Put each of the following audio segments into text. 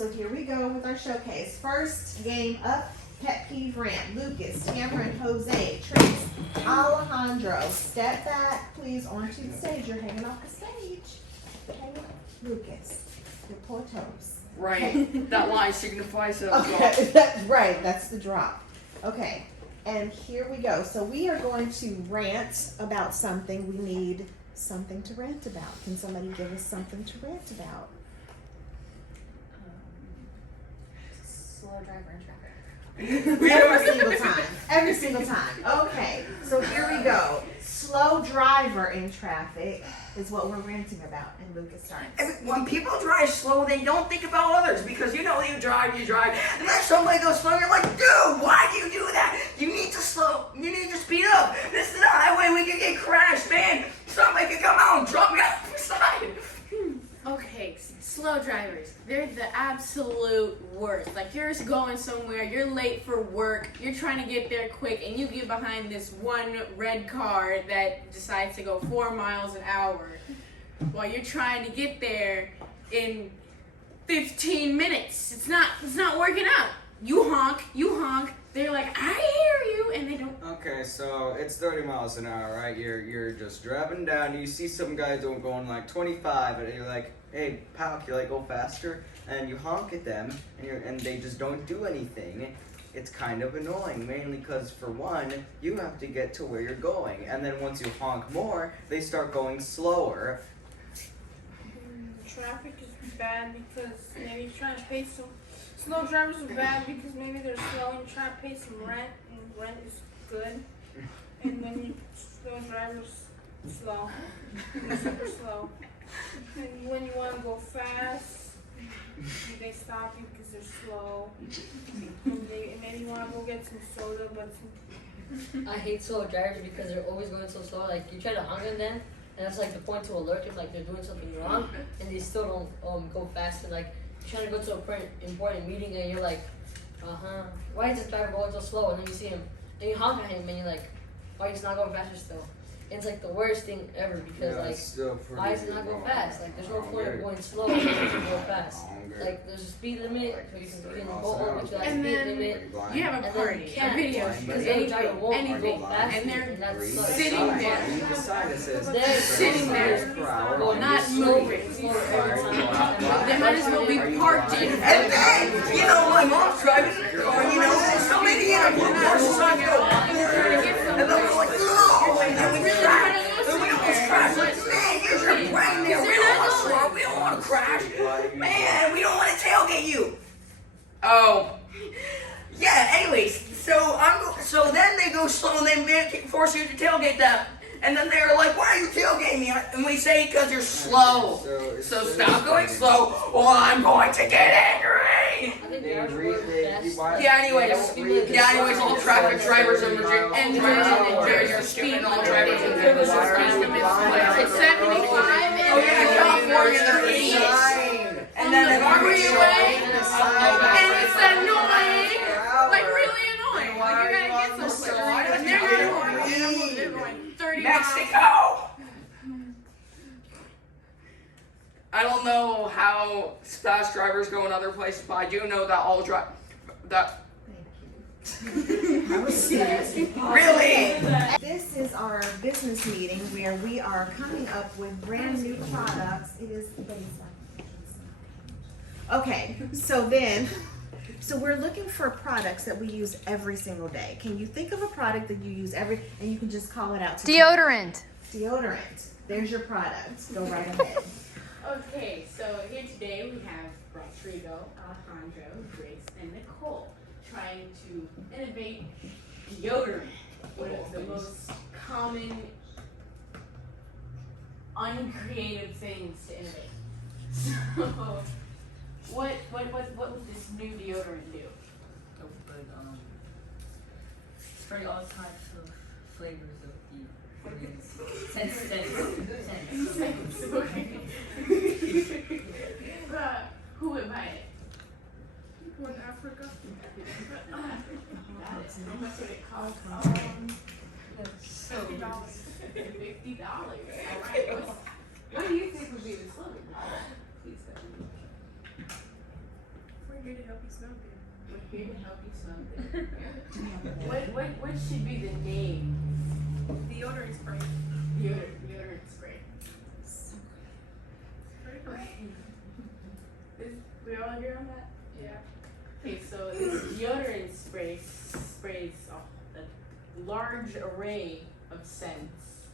So here we go with our showcase. First game up, pet peeve rant. Lucas, Cameron, Jose, Trace, Alejandro. Step back, please, onto the stage. You're hanging off the stage. Okay, Lucas, your poor toes. Right, that line signifies a drop. Okay, that's right, that's the drop. Okay, and here we go. So we are going to rant about something. We need something to rant about. Can somebody give us something to rant about? Slow driver in traffic. Every single time. Okay, so here we go. Slow driver in traffic is what we're ranting about, and Lucas starts. When people drive slow, they don't think about others because you drive, and then somebody goes slow, and you're like, dude, why do you do that? You need to speed up. This is the highway, we could get crashed, man. Somebody could come out and drop me off the side. Okay, slow drivers, they're the absolute worst. Like, you're just going somewhere, you're late for work, you're trying to get there quick, and you get behind this one red car that decides to go 4 miles an hour while you're trying to get there in 15 minutes. It's not working out. You honk, they're like, I hear you, and they don't. Okay, so it's 30 miles an hour, right? You're just driving down, you see some guy going like 25, and you're like, hey, pal, can you go faster? And you honk at them, and they just don't do anything. It's kind of annoying, mainly because, for one, you have to get to where you're going, and then once you honk more, they start going slower. Traffic is bad because maybe you're trying to pay some. Slow drivers are bad because maybe they're slow and trying to pay some rent, and rent is good. And when you slow drivers slow, they're super slow. And when you want to go fast, they stop you because they're slow. And maybe you want to go get some soda, but I hate slow drivers because they're always going so slow. Like, you try to honk at them, and that's like the point to alert if like they're doing something wrong, and they still don't go fast. And like, you're trying to go to a important meeting, and you're like, why is this driver going so slow? And then you see him, and you honk at him, and you're like, why is he not going faster still? And it's like the worst thing ever because why is it not going fast? Like, there's no point of going slow if you can go fast. Like, there's a speed limit, so you can go over to that And speed then limit. you have a party, a video, Because any driver won't anything, go fast, and they're that sucks. sitting there, not moving. They might as well be parked in. And then, my mom's driving, or, some idiot on blue horses on go. And then we're like, no! And we crash. And we almost crash. Like, man, use your brain there. We don't want to slow. We don't want to crash. Man, we don't want to tailgate you. Oh. Yeah, anyways. So then they go slow and they force you to tailgate them. And then they're like, why are you tailgating me? And we say, because you're slow. So stop going slow or I'm going to get angry. Anyways, all traffic drivers are legit. And you're speeding, all drivers are legit. It's 75. Oh yeah, California, they're idiots. And then an army way. And it's annoying. Like, really annoying. Like, you gotta get someplace. And they're not going. They're going 30 Mexico! I don't know how fast drivers go in other places, but I do know that all Really? This is our business meeting where we are coming up with brand new products. It is, but it's not. Okay, so we're looking for products that we use every single day. Can you think of a product that you use and you can just call it out? Deodorant. Deodorant. There's your product. Go right ahead. Okay, so here today we have Rodrigo, Alejandro, Grace, and Nicole trying to innovate deodorant, one of the most common, uncreative things to innovate. So, what would this new deodorant do? Spray all types of flavors of the scents. Who would buy it? people in Africa. How much would it cost? $50. $50. All right. What do you think would be the slogan? Please We're here to help you smell good. We're here to help you smell good. What should be the name? Deodorant spray. Deodorant spray. Pretty cool. We all agree on that? Yeah. Okay, so this deodorant spray sprays a large array of scents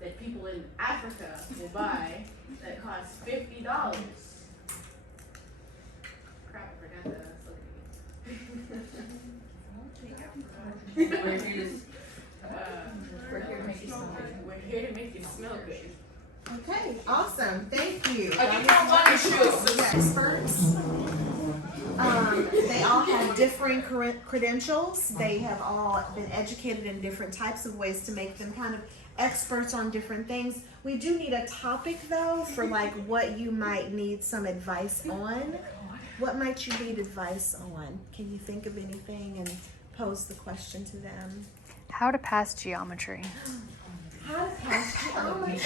that people in Africa will buy that cost $50. Crap, I forgot that. We're here to make you smell good. We're here to make you smell good. Okay, awesome. Thank you. I do not want to shoes. The experts. They all have differing credentials. They have all been educated in different types of ways to make them kind of experts on different things. We do need a topic though for like what you might need some advice on. What might you need advice on? Can you think of anything and pose the question to them? How to pass geometry. How to pass geometry.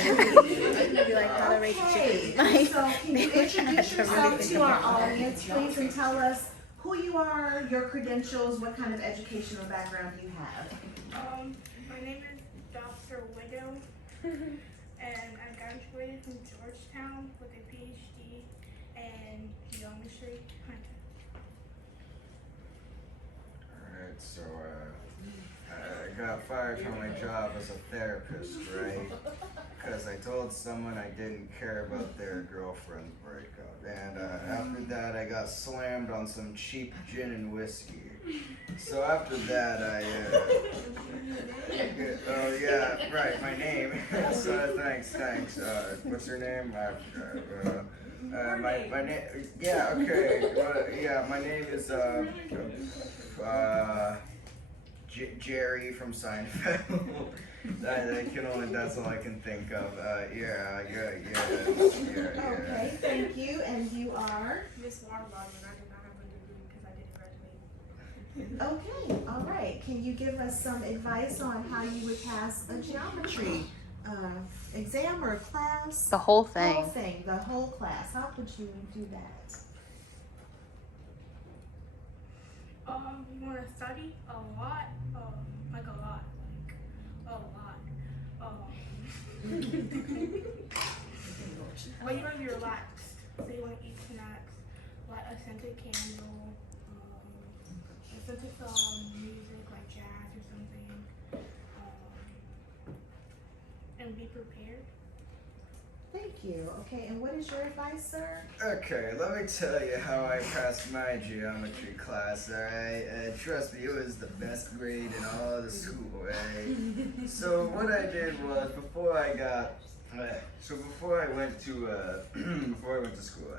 Maybe like how to rate Okay, so can you introduce yourself to our audience, please, and tell us who you are, your credentials, what kind of educational background you have. My name is Dr. Widow, and I graduated from Georgetown with a PhD in geometry. Alright, so I got fired from my job as a therapist, right? Because I told someone I didn't care about their girlfriend breakup. And after that, I got slammed on some cheap gin and whiskey. So after that, oh yeah, right, my name. So thanks. What's your name? My name, yeah, okay. Yeah, my name is, Jerry from Seinfeld. That's all I can think of. Yeah. Okay, thank you. And you are? Miss Waterlog, and I did not have a degree because I didn't graduate. Okay, all right. Can you give us some advice on how you would pass a geometry exam or class? The whole thing. The whole class. How would you do that? You want to study a lot, like a lot. But you want to be relaxed, so you want to eat snacks, like a scented candle, a scented music like jazz or something, and be prepared. Thank you. Okay, and what is your advice, sir? Okay, let me tell you how I passed my geometry class, alright? Trust me, it was the best grade in all the school, right? So what I did was, before I went to school,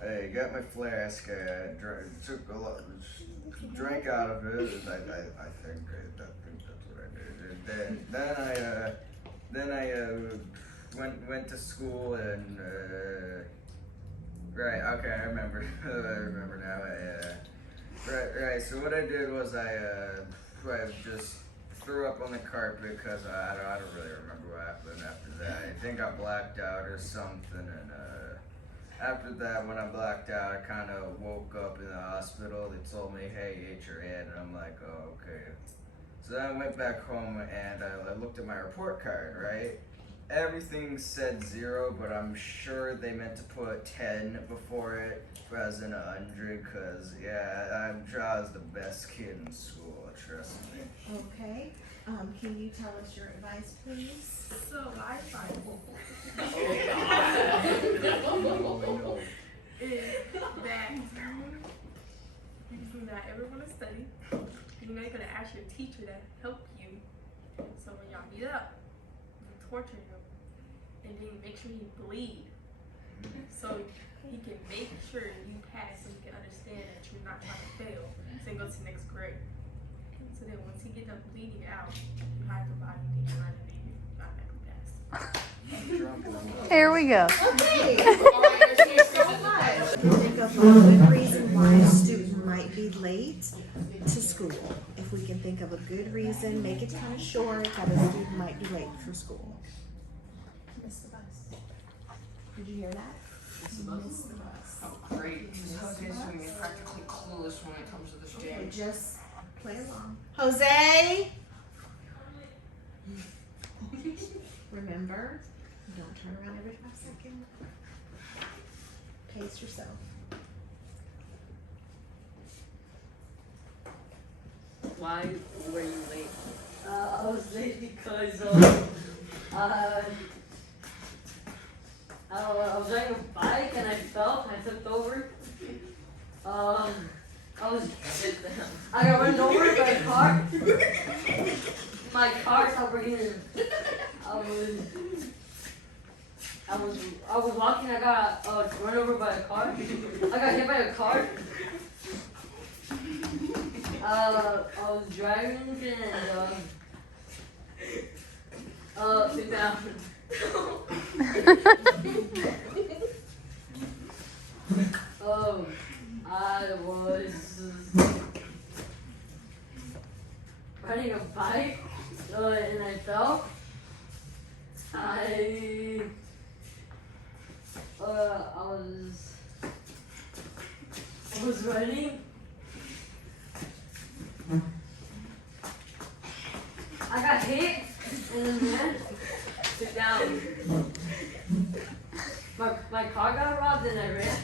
I got my flask, took a lot, drank out of it, I think that's what I did. Then I went to school and right, okay, I remember now. Right. So what I did was I just threw up on the carpet because I don't really remember what happened after that. I think I blacked out or something, and after that, when I blacked out, I kind of woke up in the hospital. They told me, "Hey, you hit your head," and I'm like, "Oh, okay." So then I went back home and I looked at my report card, right? Everything said 0, but I'm sure they meant to put 10 before it as in 100, because, yeah, I'm sure I was the best kid in school, trust me. Okay. Can you tell us your advice, please? So my advice is that you do not ever want to study. You're not going to ask your teacher to help you. So when y'all meet up, you torture him. And then make sure he bleed. So he can make sure you pass so he can understand that you're not trying to fail. So he goes to next grade. So then once he gets done bleeding out, you hide the body, then you run and then you automatically pass. Here we go. Okay. Thank you so much. Think of a good reason why a student might be late to school. If we can think of a good reason, make it kind of short, that a student might be late for school. Missed the bus. Did you hear that? Missed the bus. Great. seems to be practically clueless when it comes to this Okay, game. just play along. Jose! Remember, don't turn around every 5 seconds. Pace yourself. Why were you late? I was late because I was riding a bike and I fell. I tipped over. I got run over by a car. My car stopped working. I was walking. I got run over by a car. I got hit by a car. I was driving and sit down. I was riding a bike and I fell. I was running. I got hit and then sit down. My car got robbed and I ran.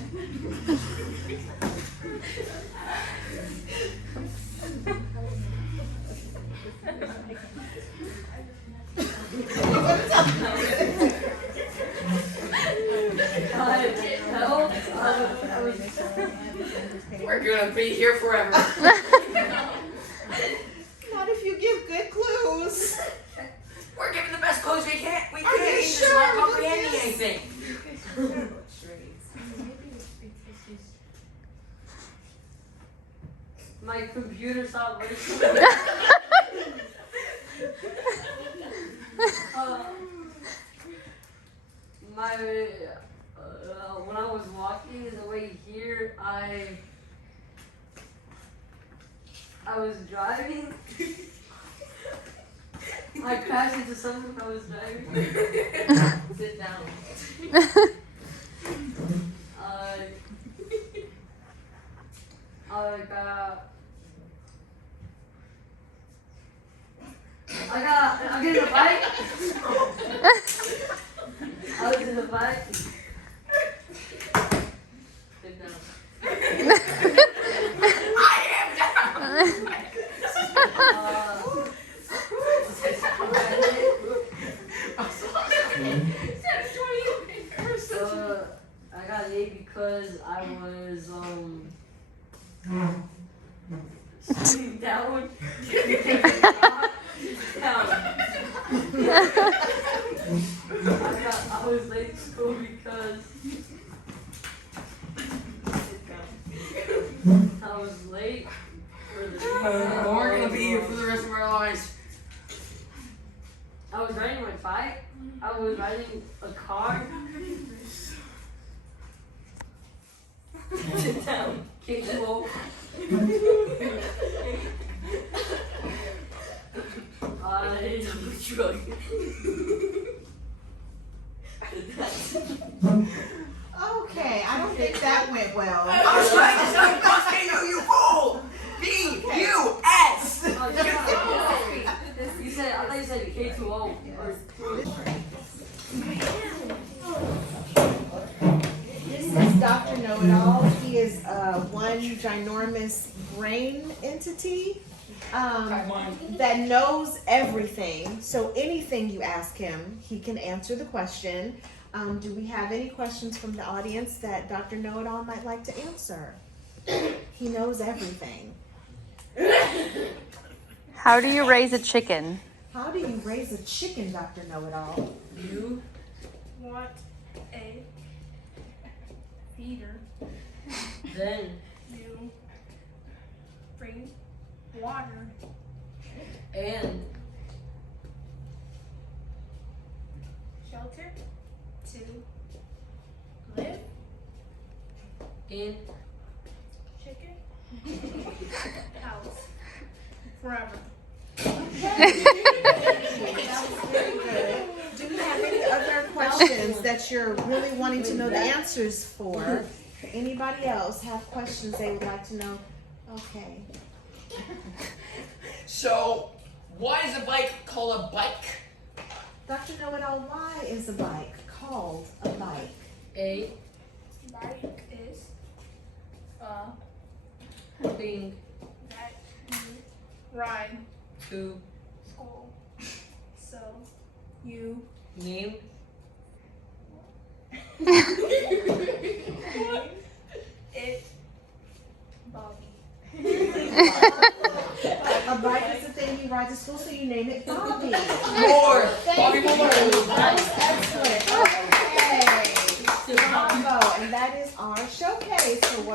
We're gonna be here forever. Not if you give good clues. We're giving the best clues we can. We Are can't you even sure? start comprehending anything. My computer stopped working. When I was walking the way here, I was driving. I crashed into someone when I was driving. Sit down. I'm getting a bike. I was in the bike. Sit down. I am down. I got late because I was sitting down. I was late to school because I was late for the We're gonna be here for the rest of our lives. I was riding my bike. I was riding a car. Sit down. K2O. Okay, I don't think that went well. I was trying to tell you, busking you fool! B-U-S! You said, I thought you said K2O. This is Dr. Know-It-All. He is one ginormous brain entity that knows everything. So anything you ask him, he can answer the question. Do we have any questions from the audience that Dr. Know-It-All might like to answer? He knows everything. How do you raise a chicken? How do you raise a chicken, Dr. Know-It-All? You Want a feeder. then You bring water. and Shelter. To live. in Chicken. House. Forever. That was very good. Do we have any other questions that you're really wanting to know the answers for? Anybody else have questions they would like to know? Okay. So, why is a bike called a bike? Dr. Know-It-All, why is a bike called a bike? A Bike is thing that you ride to school. So you name it Bobby. A bike is the thing you ride to school, so you name it Bobby. More! Bobby Thank you. Moore! That was excellent. Okay. Bravo. And that is our showcase for what